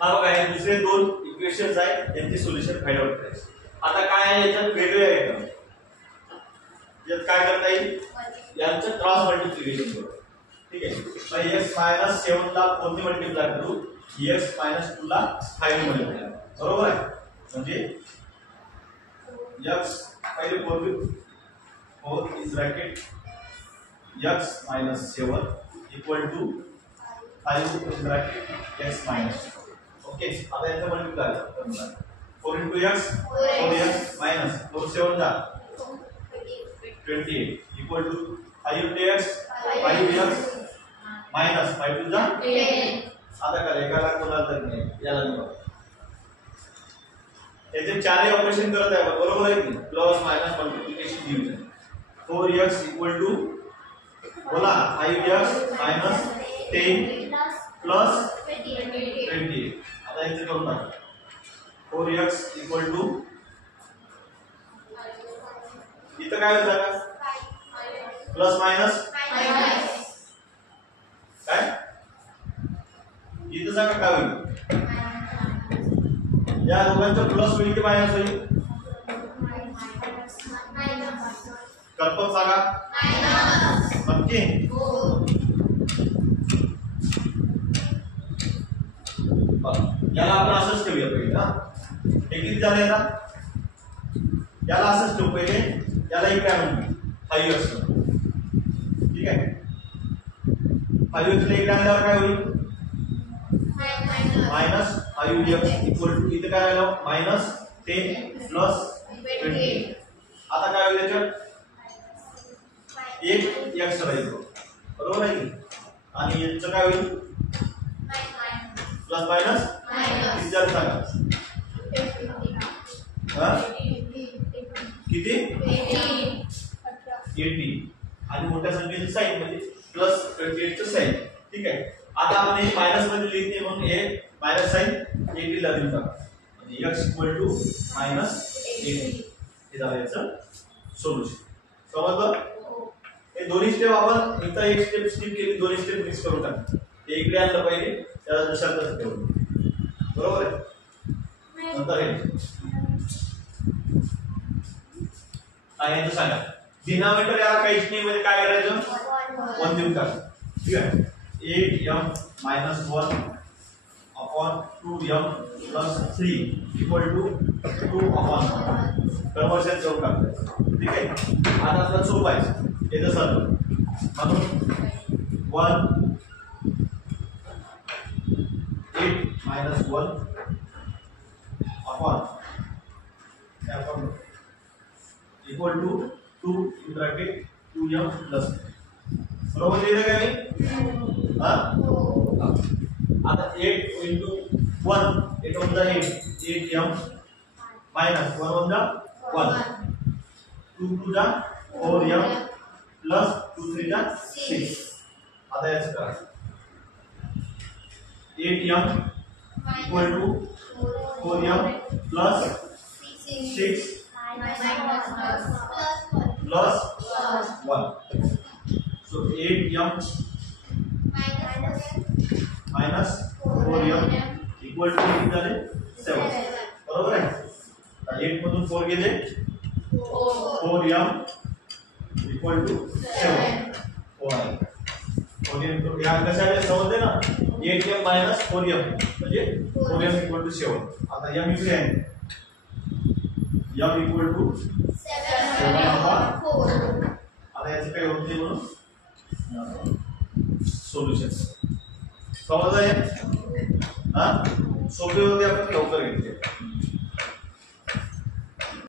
हा बघा हे दुसरे दोन इक्वेशन्स आहेत त्यांचे सोल्युशन फाइंड आउट करायचे. आता काय आहे याच्यात वेगळे आहे का यात काय करता येईल यांचं क्रॉस मल्टिप्लिकेशन करू. ठीक आहे मग x - 7 ला कोणती मल्टिप्लाय करू x - 2 ला 5 मल्टिप्लाय बरोबर आहे म्हणजे x पहिले 4 in bracket x - 7 equal to 5 in bracket x - 2 okay. आता याचा मल्टिप्लाय करूया 4 into x 4x minus 4 7 जा 28 equal to 5 into x 5x minus 5 to जा 10. आता करा एकाला कोणाला तर नाही याला नाही याचे चारही ऑपरेशन करत आहे बरोबर आहे की plus minus multiplication division 4x equal to बोला 5x minus 10 plus 28 आता याचे करून टाका 4x equal to इथं काय होईल जागा प्लस मायनस काय इथं जागा काय होईल या दोघांचं प्लस होईल की मायनस होईल कल्पक सांगा नक्की याला आपण असंच ठेवूया पहिले हा हे किती झाले आता याला असंच ठेवू पहिले याला एक काय म्हणू 5x ठीक आहे 5x ला एक आणल्यावर काय होईल मायनस 5x इक्वल टू इथे काय आलं मायनस 10 प्लस 20 आता काय होईल याच्यात एक x राहील बरोबर आहे आणि याचं काय होईल प्लस मायनस किती झालं सांगा किती 80 आणि मोठ्या संख्येची साइन म्हणजे प्लस 28 चं साइन ठीक आहे. आता आपण हे मायनस मध्ये लिहिते म्हणून हे मायनस साइन 80 ला देऊ टाका म्हणजे x -80 हे झालं याचं सोल्युशन. समजलं हे दोन्ही स्टेप आपण इथं एक स्टेप स्किप केली दोन्ही स्टेप मिक्स करून टाका हे इकडे आणलं पाहिजे त्याला जशाला तसं ठेवलं बरोबर आहे. नंतर हे आहे सांगा डिनॉमिनेटर याला काहीच नाही म्हणजे काय करायचं 1 देऊन टाका ठीक आहे 8m - 1 upon 2m plus 3 equal to 2 upon 1 conversion करून टाकायचं ठीक आहे. आता आपल्याला सोपं आहे हे जसं म्हणून 1 8 - 1 upon equal to 2 in bracket 2m plus बरोबर लिहिलं का मी हां आता 8 into 1 8 on the 8m minus 1 on the 1 2 to the 4m plus 2 3 the 6 आता याचं करा 8m equal to 4m plus 6 plus 1 so 8m minus 4m equal to किती झाले 7 बरोबर आहे. 8 मधून 4 गेले 4m equal to 7 4m तो या कशाला समजले ना 8m minus 4m म्हणजे 4m equal to 7. आता m इकडे आहे m equal to 7/4 आता याचं काय होते म्हणून सोल्युशन समजलं आहे हा सोपे होते आपण लवकर घेतले.